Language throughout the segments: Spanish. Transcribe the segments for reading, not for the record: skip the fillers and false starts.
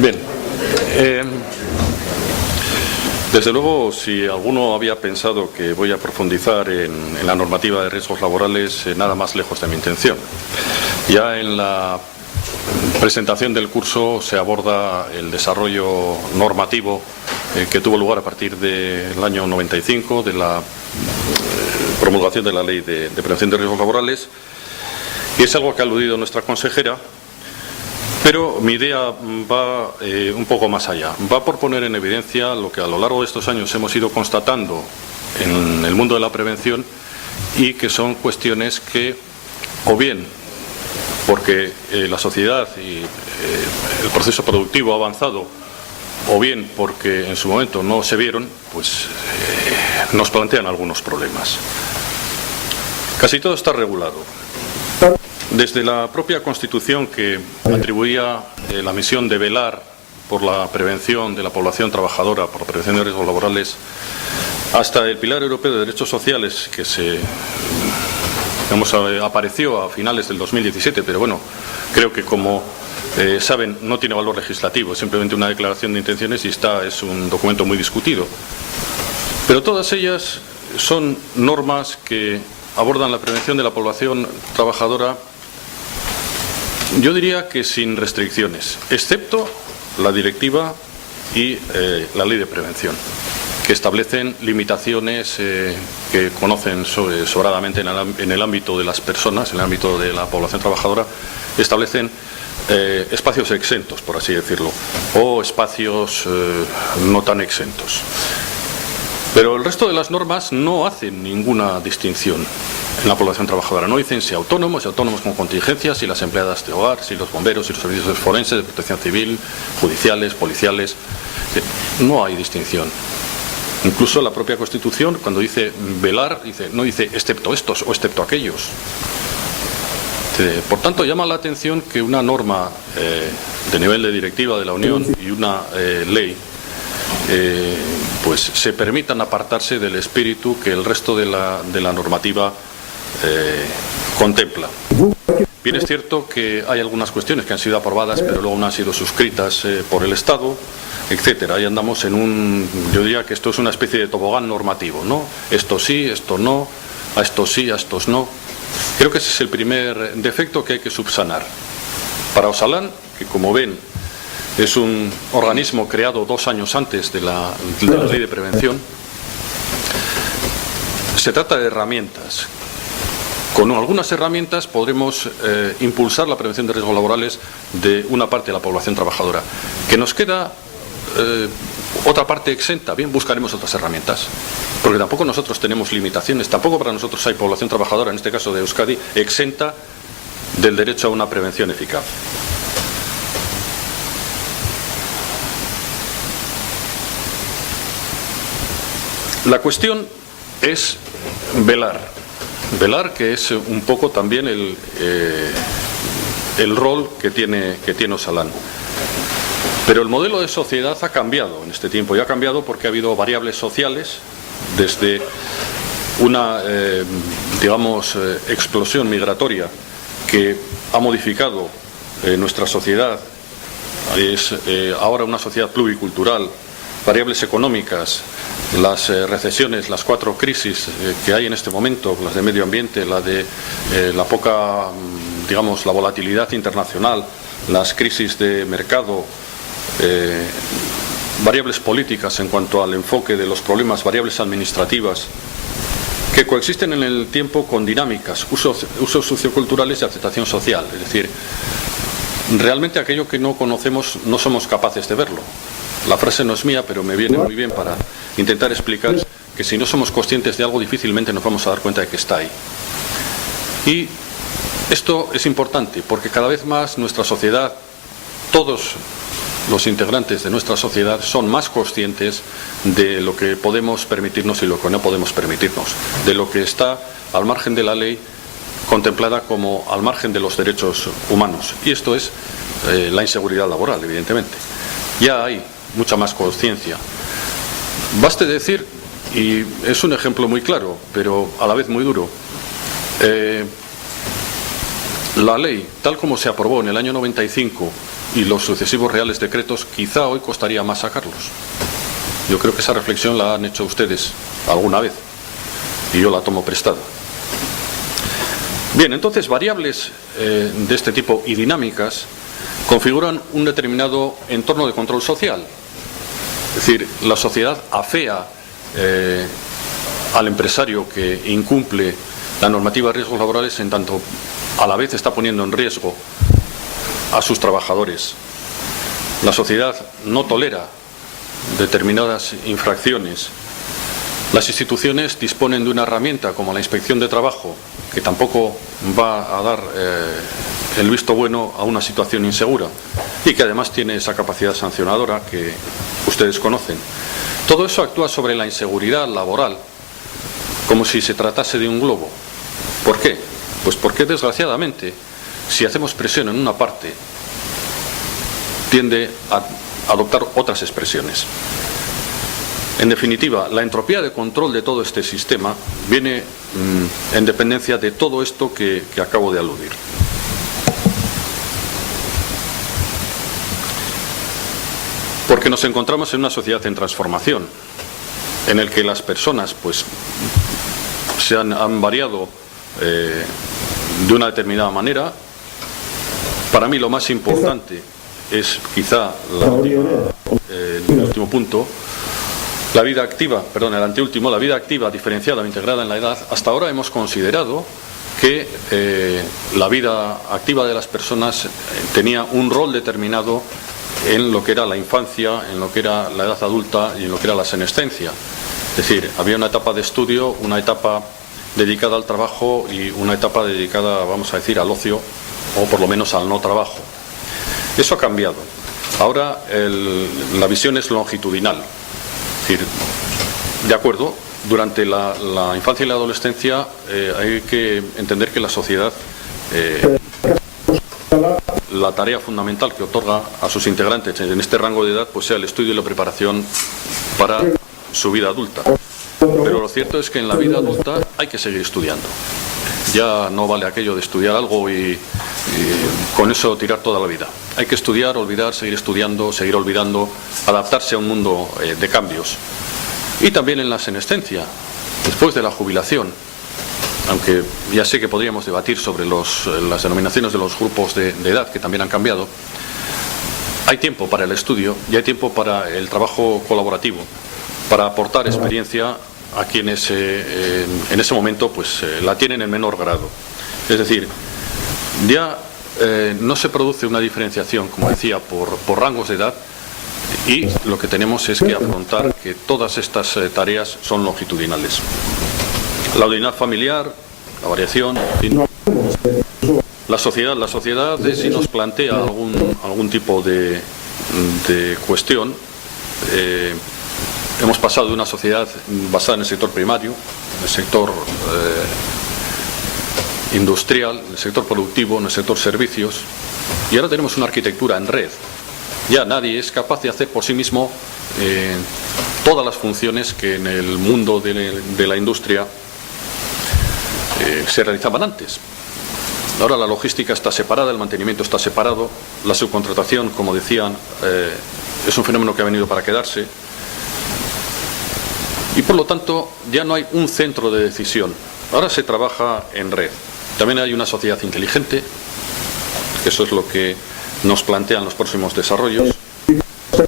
Bien. Desde luego, si alguno había pensado que voy a profundizar en la normativa de riesgos laborales, nada más lejos de mi intención. Ya en la presentación del curso se aborda el desarrollo normativo que tuvo lugar a partir del año 95, de la promulgación de la Ley de Prevención de Riesgos Laborales, y es algo que ha aludido nuestra consejera. Pero mi idea va un poco más allá. Va por poner en evidencia lo que a lo largo de estos años hemos ido constatando en el mundo de la prevención, y que son cuestiones que, o bien porque la sociedad y el proceso productivo ha avanzado, o bien porque en su momento no se vieron, pues nos plantean algunos problemas. Casi todo está regulado. Desde la propia Constitución, que atribuía la misión de velar por la prevención de la población trabajadora, por la prevención de riesgos laborales, hasta el Pilar Europeo de Derechos Sociales, que apareció a finales del 2017, pero bueno, creo que como saben, no tiene valor legislativo, es simplemente una declaración de intenciones y es un documento muy discutido. Pero todas ellas son normas que abordan la prevención de la población trabajadora, yo diría que sin restricciones, excepto la directiva y la ley de prevención, que establecen limitaciones que conocen sobradamente en el ámbito de las personas, en el ámbito de la población trabajadora, establecen espacios exentos, por así decirlo, o espacios no tan exentos. Pero el resto de las normas no hacen ninguna distinción en la población trabajadora. No dicen si autónomos con contingencias, si las empleadas de hogar, si los bomberos, si los servicios forenses, de protección civil, judiciales, policiales. No hay distinción. Incluso la propia Constitución, cuando dice velar, no dice excepto estos o excepto aquellos. Por tanto, llama la atención que una norma de nivel de directiva de la Unión y una ley pues se permitan apartarse del espíritu que el resto de la normativa contempla. Bien, es cierto que hay algunas cuestiones que han sido aprobadas, pero luego no han sido suscritas por el Estado, etcétera. Ahí andamos yo diría que esto es una especie de tobogán normativo, ¿no? Esto sí, esto no, a estos sí, a estos no. Creo que ese es el primer defecto que hay que subsanar. Para Osalan, que como ven es un organismo creado 2 años antes de la ley de prevención, se trata de herramientas. Con algunas herramientas podremos impulsar la prevención de riesgos laborales de una parte de la población trabajadora. Que nos queda otra parte exenta, bien, buscaremos otras herramientas. Porque tampoco nosotros tenemos limitaciones, tampoco para nosotros hay población trabajadora, en este caso de Euskadi, exenta del derecho a una prevención eficaz. La cuestión es velar, que es un poco también el rol que tiene Osalan. Pero el modelo de sociedad ha cambiado en este tiempo, y ha cambiado porque ha habido variables sociales, desde una, explosión migratoria que ha modificado nuestra sociedad. Es ahora una sociedad pluricultural, variables económicas, las recesiones, las 4 crisis que hay en este momento, las de medio ambiente, la de la poca, la volatilidad internacional, las crisis de mercado, variables políticas en cuanto al enfoque de los problemas, variables administrativas, que coexisten en el tiempo con dinámicas, usos socioculturales y aceptación social. Es decir, realmente aquello que no conocemos no somos capaces de verlo. La frase no es mía, pero me viene muy bien para intentar explicar que si no somos conscientes de algo, difícilmente nos vamos a dar cuenta de que está ahí. Y esto es importante porque cada vez más nuestra sociedad, todos los integrantes de nuestra sociedad son más conscientes de lo que podemos permitirnos y lo que no podemos permitirnos, de lo que está al margen de la ley, contemplada como al margen de los derechos humanos. Y esto es la inseguridad laboral, evidentemente. Ya hay mucha más conciencia. Baste decir, y es un ejemplo muy claro, pero a la vez muy duro, la ley, tal como se aprobó en el año 95 y los sucesivos reales decretos, quizá hoy costaría más sacarlos. Yo creo que esa reflexión la han hecho ustedes alguna vez y yo la tomo prestada. Bien, entonces variables de este tipo y dinámicas configuran un determinado entorno de control social. Es decir, la sociedad afea al empresario que incumple la normativa de riesgos laborales, en tanto a la vez está poniendo en riesgo a sus trabajadores. La sociedad no tolera determinadas infracciones. Las instituciones disponen de una herramienta como la inspección de trabajo, que tampoco va a dar el visto bueno a una situación insegura y que además tiene esa capacidad sancionadora que ustedes conocen. Todo eso actúa sobre la inseguridad laboral como si se tratase de un globo. ¿Por qué? Pues porque desgraciadamente, si hacemos presión en una parte, tiende a adoptar otras expresiones. En definitiva, la entropía de control de todo este sistema viene en dependencia de todo esto que acabo de aludir. Porque nos encontramos en una sociedad en transformación, en el que las personas pues se han variado de una determinada manera. Para mí lo más importante es quizá el último punto, la vida activa, perdón, el anteúltimo, la vida activa diferenciada o integrada en la edad. Hasta ahora hemos considerado que la vida activa de las personas tenía un rol determinado en lo que era la infancia, en lo que era la edad adulta y en lo que era la senescencia. Es decir, había una etapa de estudio, una etapa dedicada al trabajo y una etapa dedicada, vamos a decir, al ocio o por lo menos al no trabajo. Eso ha cambiado. Ahora la visión es longitudinal. Es decir, de acuerdo, durante la infancia y la adolescencia hay que entender que la sociedad, la tarea fundamental que otorga a sus integrantes en este rango de edad, pues sea el estudio y la preparación para su vida adulta. Pero lo cierto es que en la vida adulta hay que seguir estudiando. Ya no vale aquello de estudiar algo y con eso tirar toda la vida. Hay que estudiar, olvidar, seguir estudiando, seguir olvidando, adaptarse a un mundo de cambios. Y también en la senescencia, después de la jubilación, aunque ya sé que podríamos debatir sobre las denominaciones de los grupos de edad que también han cambiado, hay tiempo para el estudio y hay tiempo para el trabajo colaborativo, para aportar experiencia a quienes en ese momento pues la tienen en menor grado. Es decir, ya no se produce una diferenciación, como decía, por rangos de edad, y lo que tenemos es que afrontar que todas estas tareas son longitudinales. La unidad familiar, la variación, la sociedad si nos plantea algún tipo de cuestión. Hemos pasado de una sociedad basada en el sector primario, en el sector industrial, en el sector productivo, en el sector servicios, y ahora tenemos una arquitectura en red. Ya nadie es capaz de hacer por sí mismo todas las funciones que en el mundo de la industria se realizaban antes. Ahora la logística está separada, el mantenimiento está separado, la subcontratación, como decían, es un fenómeno que ha venido para quedarse. Y por lo tanto ya no hay un centro de decisión, ahora se trabaja en red. También hay una sociedad inteligente, que eso es lo que nos plantean los próximos desarrollos,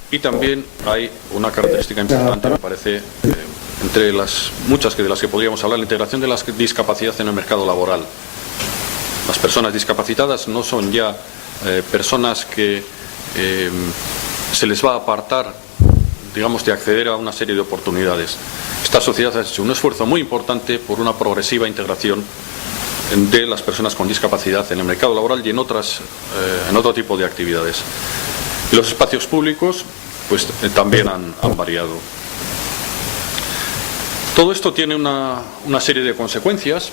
y también hay una característica importante, me parece, entre las muchas de las que podríamos hablar, la integración de la discapacidad en el mercado laboral. Las personas discapacitadas no son ya personas que se les va a apartar, digamos, de acceder a una serie de oportunidades. Esta sociedad ha hecho un esfuerzo muy importante por una progresiva integración de las personas con discapacidad en el mercado laboral y en otro tipo de actividades. Y los espacios públicos pues también han variado. Todo esto tiene una serie de consecuencias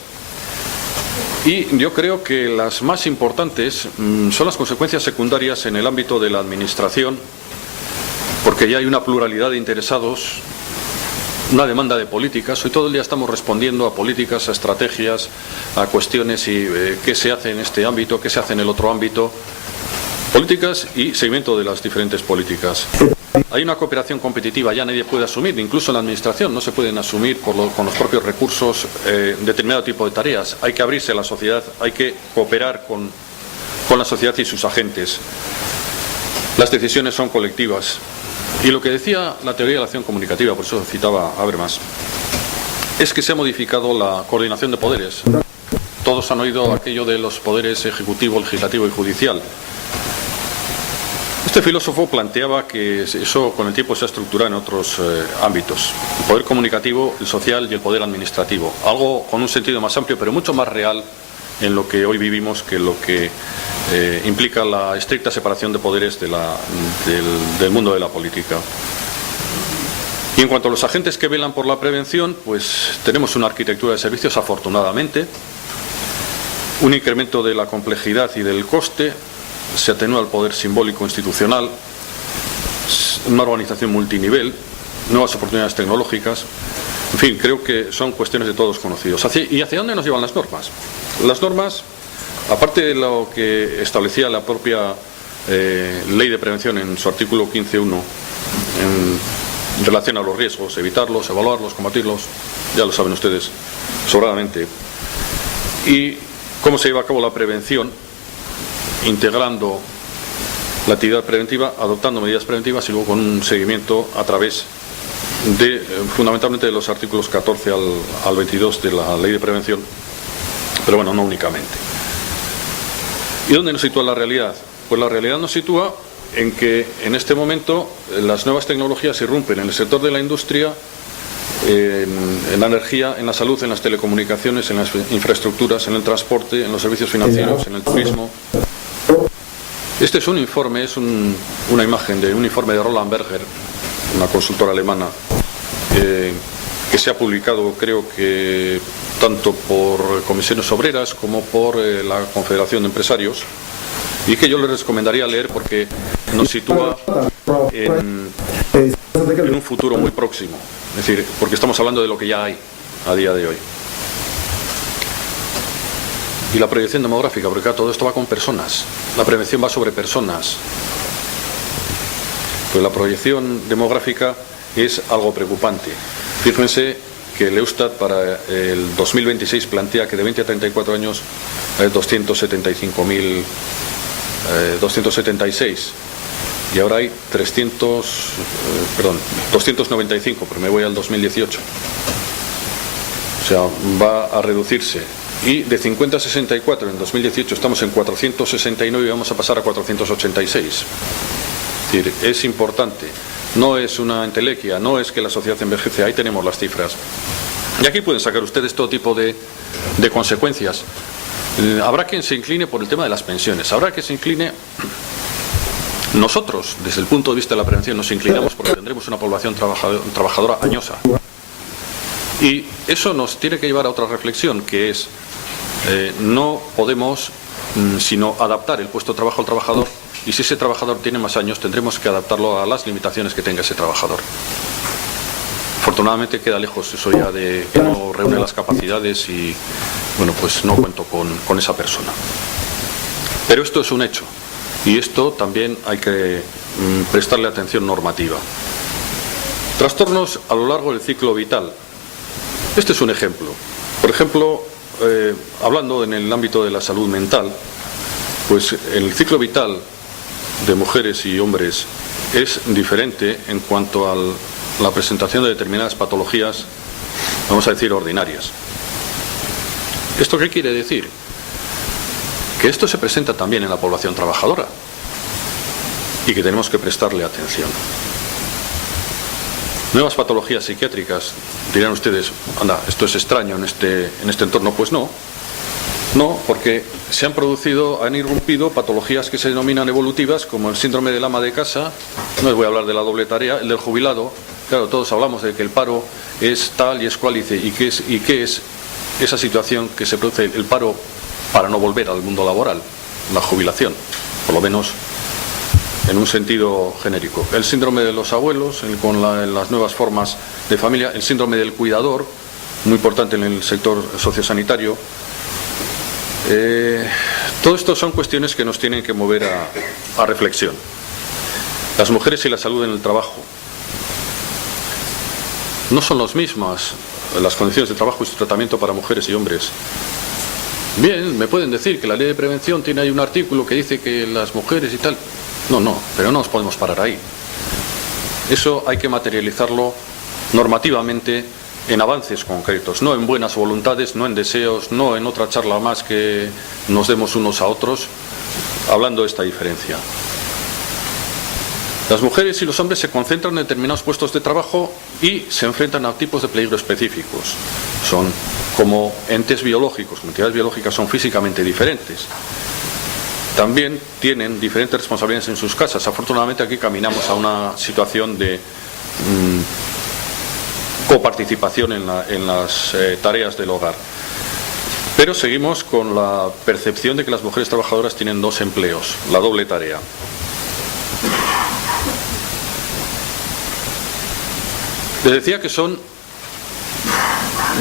y yo creo que las más importantes son las consecuencias secundarias en el ámbito de la administración, porque ya hay una pluralidad de interesados, una demanda de políticas. Hoy todo el día estamos respondiendo a políticas, a estrategias, a cuestiones y qué se hace en este ámbito, qué se hace en el otro ámbito. Políticas y seguimiento de las diferentes políticas. Hay una cooperación competitiva, ya nadie puede asumir, incluso en la administración no se pueden asumir con los propios recursos determinado tipo de tareas. Hay que abrirse a la sociedad, hay que cooperar con la sociedad y sus agentes. Las decisiones son colectivas. Y lo que decía la teoría de la acción comunicativa, por eso citaba a Habermas, es que se ha modificado la coordinación de poderes. Todos han oído aquello de los poderes ejecutivo, legislativo y judicial. Este filósofo planteaba que eso con el tiempo se ha estructurado en otros ámbitos. El poder comunicativo, el social y el poder administrativo. Algo con un sentido más amplio, pero mucho más real en lo que hoy vivimos que lo que implica la estricta separación de poderes del mundo de la política. Y en cuanto a los agentes que velan por la prevención, pues tenemos una arquitectura de servicios, afortunadamente, un incremento de la complejidad y del coste, se atenúa el poder simbólico institucional, una organización multinivel, nuevas oportunidades tecnológicas, en fin, creo que son cuestiones de todos conocidos. ¿Y hacia dónde nos llevan las normas? Las normas, aparte de lo que establecía la propia Ley de Prevención en su artículo 15.1, en relación a los riesgos, evitarlos, evaluarlos, combatirlos, ya lo saben ustedes sobradamente, y cómo se lleva a cabo la prevención, integrando la actividad preventiva, adoptando medidas preventivas y luego con un seguimiento a través de, fundamentalmente de los artículos 14 al 22 de la Ley de Prevención, pero bueno, no únicamente. ¿Y dónde nos sitúa la realidad? Pues la realidad nos sitúa en que en este momento las nuevas tecnologías irrumpen en el sector de la industria, en la energía, en la salud, en las telecomunicaciones, en las infraestructuras, en el transporte, en los servicios financieros, en el turismo. Este es un informe, es una imagen de un informe de Roland Berger, una consultora alemana, que se ha publicado, creo que tanto por comisiones obreras como por la Confederación de Empresarios, y que yo les recomendaría leer porque nos sitúa en un futuro muy próximo, es decir, porque estamos hablando de lo que ya hay a día de hoy. Y la proyección demográfica, porque claro, todo esto va con personas, la prevención va sobre personas. Pues la proyección demográfica es algo preocupante. Fíjense que el Eustat para el 2026 plantea que de 20 a 34 años hay 276 y ahora hay 295, pero me voy al 2018. O sea, va a reducirse. Y de 50 a 64 en 2018 estamos en 469 y vamos a pasar a 486. Es decir, es importante. No es una entelequia, no es que la sociedad envejece, ahí tenemos las cifras. Y aquí pueden sacar ustedes todo tipo de consecuencias. Habrá quien se incline por el tema de las pensiones, habrá quien se incline. Nosotros, desde el punto de vista de la prevención, nos inclinamos porque tendremos una población trabajadora añosa. Y eso nos tiene que llevar a otra reflexión, que es, no podemos sino adaptar el puesto de trabajo al trabajador, y si ese trabajador tiene más años, tendremos que adaptarlo a las limitaciones que tenga ese trabajador. Afortunadamente queda lejos eso ya de que no reúne las capacidades y, bueno, pues no cuento con esa persona. Pero esto es un hecho, y esto también hay que prestarle atención normativa. Trastornos a lo largo del ciclo vital. Este es un ejemplo. Por ejemplo, hablando en el ámbito de la salud mental, pues el ciclo vital de mujeres y hombres es diferente en cuanto a la presentación de determinadas patologías, vamos a decir, ordinarias. ¿Esto qué quiere decir? Que esto se presenta también en la población trabajadora y que tenemos que prestarle atención. Nuevas patologías psiquiátricas, dirán ustedes, anda, esto es extraño en este entorno. Pues no, porque se han irrumpido patologías que se denominan evolutivas, como el síndrome del ama de casa. No les voy a hablar de la doble tarea, el del jubilado. Claro, todos hablamos de que el paro es tal y es cual, y qué es esa situación que se produce, el paro para no volver al mundo laboral, la jubilación, por lo menos en un sentido genérico. El síndrome de los abuelos, con las nuevas formas de familia, el síndrome del cuidador, muy importante en el sector sociosanitario, Todo esto son cuestiones que nos tienen que mover a reflexión. Las mujeres y la salud en el trabajo. No son las mismas las condiciones de trabajo y su tratamiento para mujeres y hombres. Bien, me pueden decir que la ley de prevención tiene ahí un artículo que dice que las mujeres y tal. No, pero no nos podemos parar ahí. Eso hay que materializarlo normativamente en avances concretos, no en buenas voluntades, no en deseos, no en otra charla más que nos demos unos a otros, hablando de esta diferencia. Las mujeres y los hombres se concentran en determinados puestos de trabajo y se enfrentan a tipos de peligro específicos. Son como entes biológicos, como entidades biológicas son físicamente diferentes. También tienen diferentes responsabilidades en sus casas. Afortunadamente aquí caminamos a una situación de coparticipación en las tareas del hogar. Pero seguimos con la percepción de que las mujeres trabajadoras tienen dos empleos, la doble tarea. Les decía que son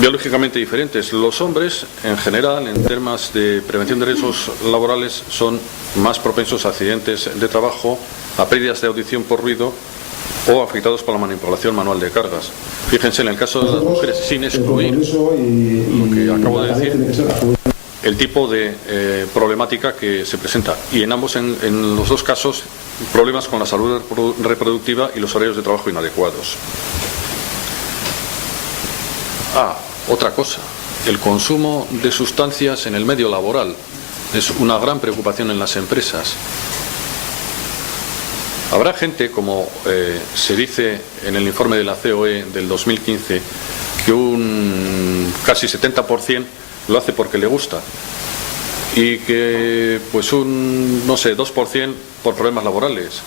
biológicamente diferentes. Los hombres, en general, en temas de prevención de riesgos laborales, son más propensos a accidentes de trabajo, a pérdidas de audición por ruido o afectados por la manipulación manual de cargas. Fíjense en el caso de las mujeres, sin excluir lo que acabo de decir, el tipo de problemática que se presenta. Y en los dos casos, problemas con la salud reproductiva y los horarios de trabajo inadecuados. Otra cosa, el consumo de sustancias en el medio laboral es una gran preocupación en las empresas. Habrá gente, como se dice en el informe de la COE del 2015, que un casi 70% lo hace porque le gusta y que pues un, no sé, 2% por problemas laborales,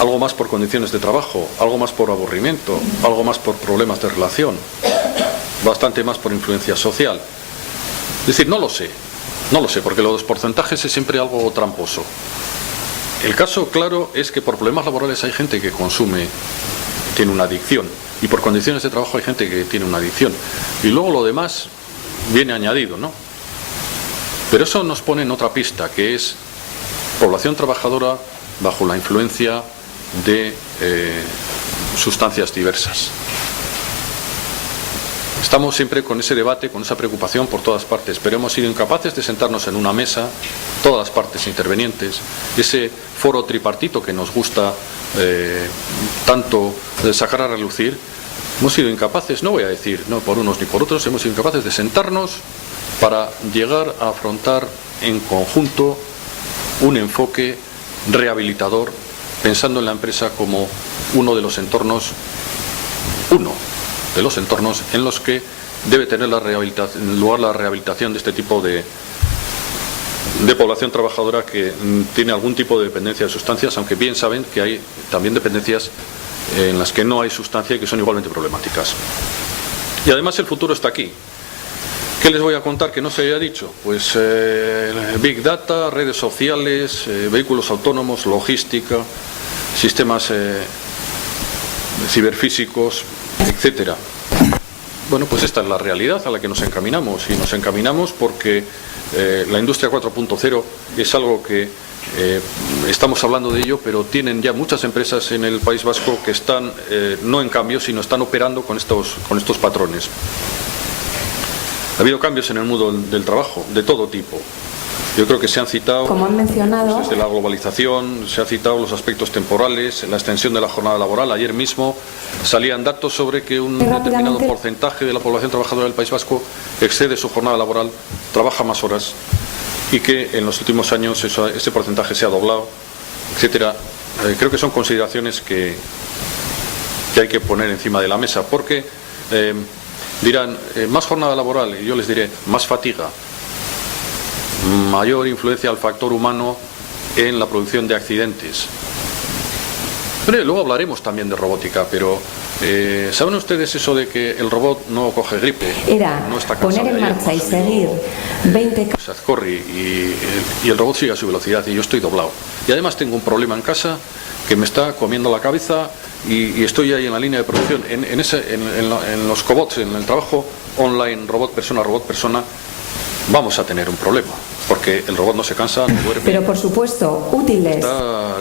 algo más por condiciones de trabajo, algo más por aburrimiento, algo más por problemas de relación, bastante más por influencia social. Es decir, no lo sé, porque los porcentajes es siempre algo tramposo. El caso claro es que por problemas laborales hay gente que consume, tiene una adicción, y por condiciones de trabajo hay gente que tiene una adicción. Y luego lo demás viene añadido, ¿no? Pero eso nos pone en otra pista, que es población trabajadora bajo la influencia de sustancias diversas. Estamos siempre con ese debate, con esa preocupación por todas partes, pero hemos sido incapaces de sentarnos en una mesa, todas las partes intervenientes, ese foro tripartito que nos gusta tanto sacar a relucir. Hemos sido incapaces, no voy a decir no por unos ni por otros, hemos sido incapaces de sentarnos para llegar a afrontar en conjunto un enfoque rehabilitador, pensando en la empresa como uno de los entornos en los que debe tener lugar la rehabilitación de este tipo de población trabajadora que tiene algún tipo de dependencia de sustancias, aunque bien saben que hay también dependencias en las que no hay sustancia y que son igualmente problemáticas. Y además el futuro está aquí. ¿Qué les voy a contar que no se haya dicho? Pues Big Data, redes sociales, vehículos autónomos, logística, sistemas ciberfísicos, etcétera. Bueno, pues esta es la realidad a la que nos encaminamos, y nos encaminamos porque la industria 4.0 es algo que estamos hablando de ello, pero tienen ya muchas empresas en el País Vasco que están no en cambio, sino están operando con estos patrones. Ha habido cambios en el mundo del trabajo de todo tipo. Yo creo que se han citado, como han mencionado, desde la globalización, se han citado los aspectos temporales, la extensión de la jornada laboral. Ayer mismo salían datos sobre que un determinado porcentaje de la población trabajadora del País Vasco excede su jornada laboral, trabaja más horas, y que en los últimos años ese porcentaje se ha doblado, etcétera. Creo que son consideraciones que hay que poner encima de la mesa, porque dirán, más jornada laboral, y yo les diré, más fatiga, mayor influencia al factor humano en la producción de accidentes. Pero luego hablaremos también de robótica, pero ¿saben ustedes eso de que el robot no coge gripe? Era no está poner en marcha y seguir 20... Corre y el robot sigue a su velocidad y yo estoy doblado. Y además tengo un problema en casa que me está comiendo la cabeza y estoy ahí en la línea de producción, en los cobots, en el trabajo online, robot persona, vamos a tener un problema. porque el robot no se cansa, no duerme. Pero por supuesto, útiles.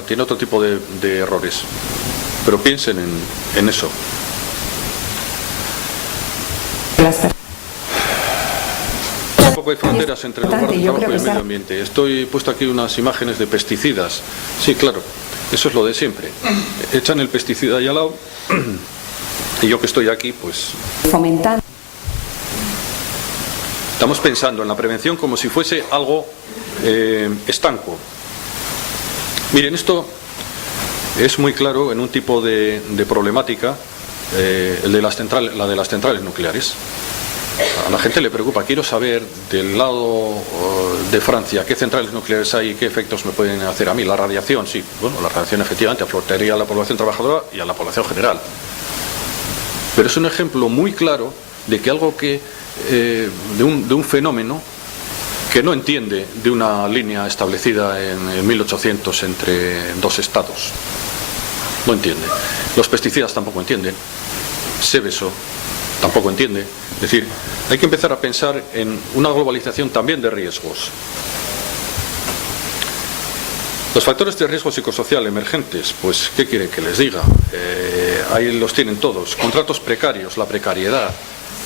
Tiene otro tipo de errores. Pero piensen en eso. Tampoco hay fronteras entre el lugar de trabajo y el medio ambiente. Estoy puesto aquí unas imágenes de pesticidas. Sí, claro, eso es lo de siempre. Echan el pesticida ahí al lado y yo que estoy aquí, pues... Fomentando. Estamos pensando en la prevención como si fuese algo estanco. Miren, esto es muy claro en un tipo de problemática, la de las centrales nucleares. A la gente le preocupa, quiero saber del lado de Francia qué centrales nucleares hay y qué efectos me pueden hacer a mí. La radiación, sí, bueno, la radiación efectivamente afectaría a la población trabajadora y a la población general. Pero es un ejemplo muy claro de que algo que, de un fenómeno que no entiende de una línea establecida en 1800 entre dos estados. No entiende. Los pesticidas tampoco entienden. Seveso tampoco entiende. Es decir, hay que empezar a pensar en una globalización también de riesgos. Los factores de riesgo psicosocial emergentes, pues, ¿qué quieren que les diga? Ahí los tienen todos. Contratos precarios, la precariedad.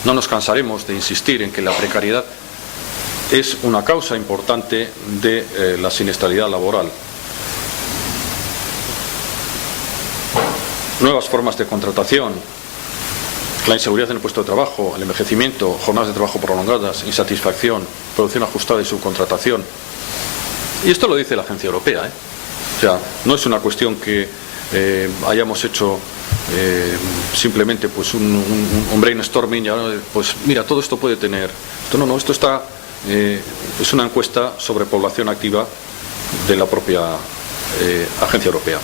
No nos cansaremos de insistir en que la precariedad es una causa importante de la siniestralidad laboral. Nuevas formas de contratación, la inseguridad en el puesto de trabajo, el envejecimiento, jornadas de trabajo prolongadas, insatisfacción, producción ajustada y subcontratación. Y esto lo dice la Agencia Europea, ¿eh? O sea, no es una cuestión que hayamos hecho simplemente pues un brainstorming, pues mira, todo esto puede tener. No, esto está, es una encuesta sobre población activa de la propia Agencia Europea.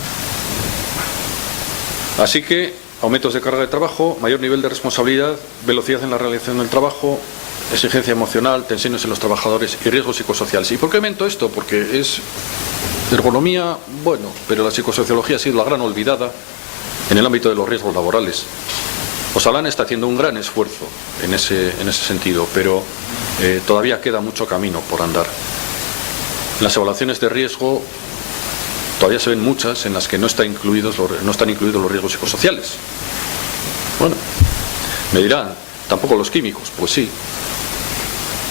Así que aumentos de carga de trabajo, mayor nivel de responsabilidad, velocidad en la realización del trabajo, exigencia emocional, tensiones en los trabajadores y riesgos psicosociales. ¿Y por qué comento esto? Porque es ergonomía, bueno, pero la psicosociología ha sido la gran olvidada en el ámbito de los riesgos laborales. Osalan está haciendo un gran esfuerzo en ese sentido, pero todavía queda mucho camino por andar. En las evaluaciones de riesgo todavía se ven muchas en las que no están incluidos los riesgos psicosociales. Bueno, me dirán, tampoco los químicos, pues sí.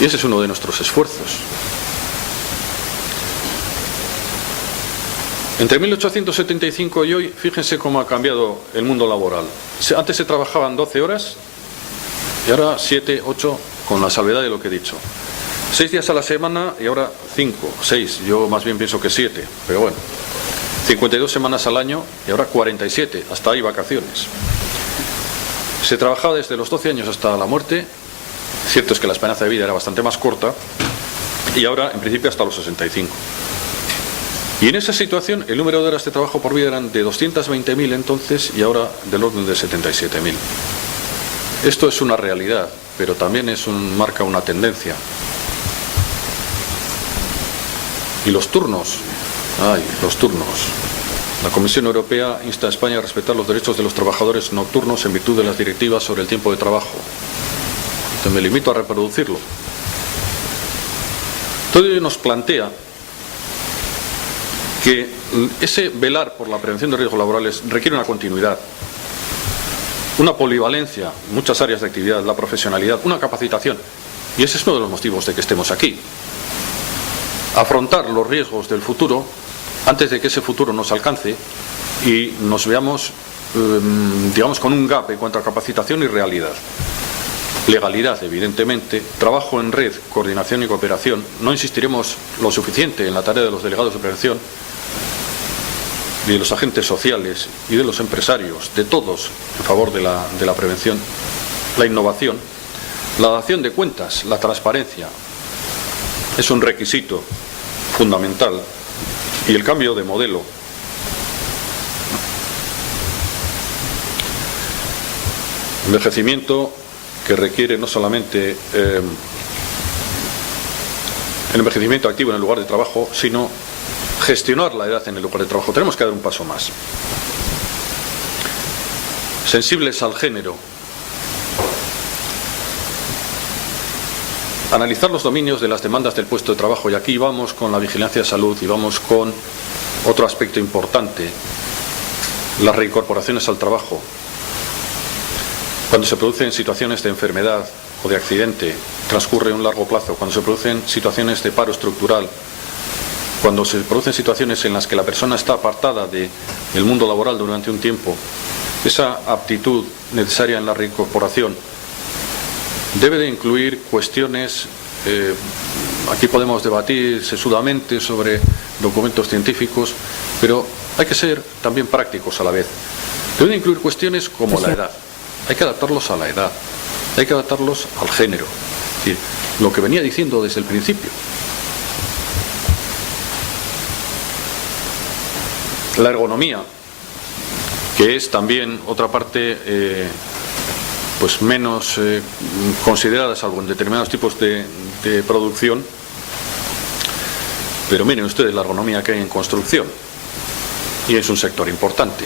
Y ese es uno de nuestros esfuerzos. Entre 1875 y hoy, fíjense cómo ha cambiado el mundo laboral. Antes se trabajaban 12 horas y ahora 7, 8, con la salvedad de lo que he dicho. 6 días a la semana y ahora 5, 6, yo más bien pienso que 7, pero bueno. 52 semanas al año y ahora 47, hasta hay vacaciones. Se trabajaba desde los 12 años hasta la muerte. Cierto es que la esperanza de vida era bastante más corta y ahora en principio hasta los 65. Y en esa situación el número de horas de trabajo por vida eran de 220.000 entonces y ahora del orden de 77.000. Esto es una realidad, pero también marca una tendencia. Y los turnos. Los turnos. La Comisión Europea insta a España a respetar los derechos de los trabajadores nocturnos en virtud de las directivas sobre el tiempo de trabajo. Entonces me limito a reproducirlo. Todo ello nos plantea que ese velar por la prevención de riesgos laborales requiere una continuidad, una polivalencia en muchas áreas de actividad, la profesionalidad, una capacitación. Y ese es uno de los motivos de que estemos aquí. Afrontar los riesgos del futuro antes de que ese futuro nos alcance y nos veamos, digamos, con un gap en cuanto a capacitación y realidad. Legalidad, evidentemente, trabajo en red, coordinación y cooperación. No insistiremos lo suficiente en la tarea de los delegados de prevención y de los agentes sociales y de los empresarios, de todos, en favor de la prevención, la innovación, la dación de cuentas, la transparencia. Es un requisito fundamental. Y el cambio de modelo. Envejecimiento que requiere no solamente el envejecimiento activo en el lugar de trabajo, sino gestionar la edad en el lugar de trabajo. Tenemos que dar un paso más. Sensibles al género. Analizar los dominios de las demandas del puesto de trabajo, y aquí vamos con la vigilancia de salud y vamos con otro aspecto importante, las reincorporaciones al trabajo. Cuando se producen situaciones de enfermedad o de accidente, transcurre un largo plazo. Cuando se producen situaciones de paro estructural, cuando se producen situaciones en las que la persona está apartada del mundo laboral durante un tiempo, esa aptitud necesaria en la reincorporación debe de incluir cuestiones, aquí podemos debatir sesudamente sobre documentos científicos, pero hay que ser también prácticos a la vez. Debe de incluir cuestiones como la edad. Hay que adaptarlos a la edad, hay que adaptarlos al género. Es decir, lo que venía diciendo desde el principio. La ergonomía, que es también otra parte pues menos considerada, salvo en determinados tipos de producción. Pero miren ustedes la ergonomía que hay en construcción, y es un sector importante.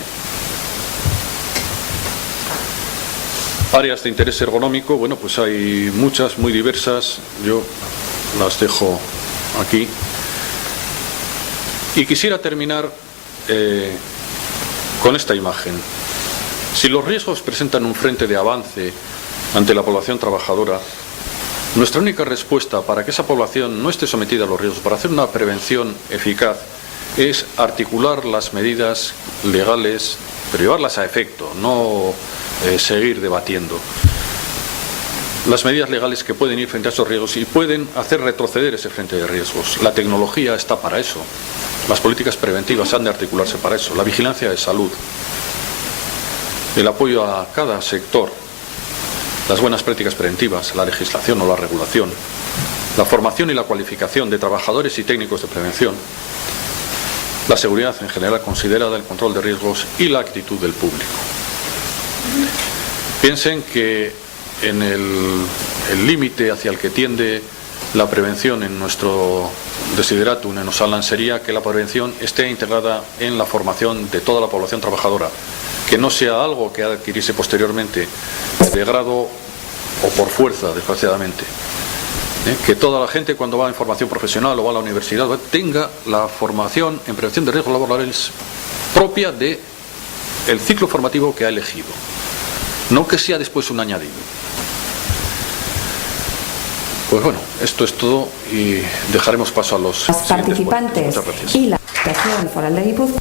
Áreas de interés ergonómico, bueno, pues hay muchas, muy diversas, yo las dejo aquí. Y quisiera terminar con esta imagen. Si los riesgos presentan un frente de avance ante la población trabajadora, nuestra única respuesta para que esa población no esté sometida a los riesgos, para hacer una prevención eficaz, es articular las medidas legales, pero llevarlas a efecto, no seguir debatiendo. Las medidas legales que pueden ir frente a esos riesgos y pueden hacer retroceder ese frente de riesgos. La tecnología está para eso. Las políticas preventivas han de articularse para eso. La vigilancia de salud, el apoyo a cada sector, las buenas prácticas preventivas, la legislación o la regulación, la formación y la cualificación de trabajadores y técnicos de prevención, la seguridad en general considerada, el control de riesgos y la actitud del público. Piensen que en el límite hacia el que tiende la prevención en nuestro desideratum en Osalan sería que la prevención esté integrada en la formación de toda la población trabajadora, que no sea algo que adquiriese posteriormente de grado o por fuerza, desgraciadamente. Que toda la gente, cuando va en formación profesional o va a la universidad, tenga la formación en prevención de riesgos laborales propia del ciclo formativo que ha elegido, no que sea después un añadido. Pues bueno, esto es todo y dejaremos paso a los participantes Muchas gracias. y la Diputación Foral de Guipúzcoa.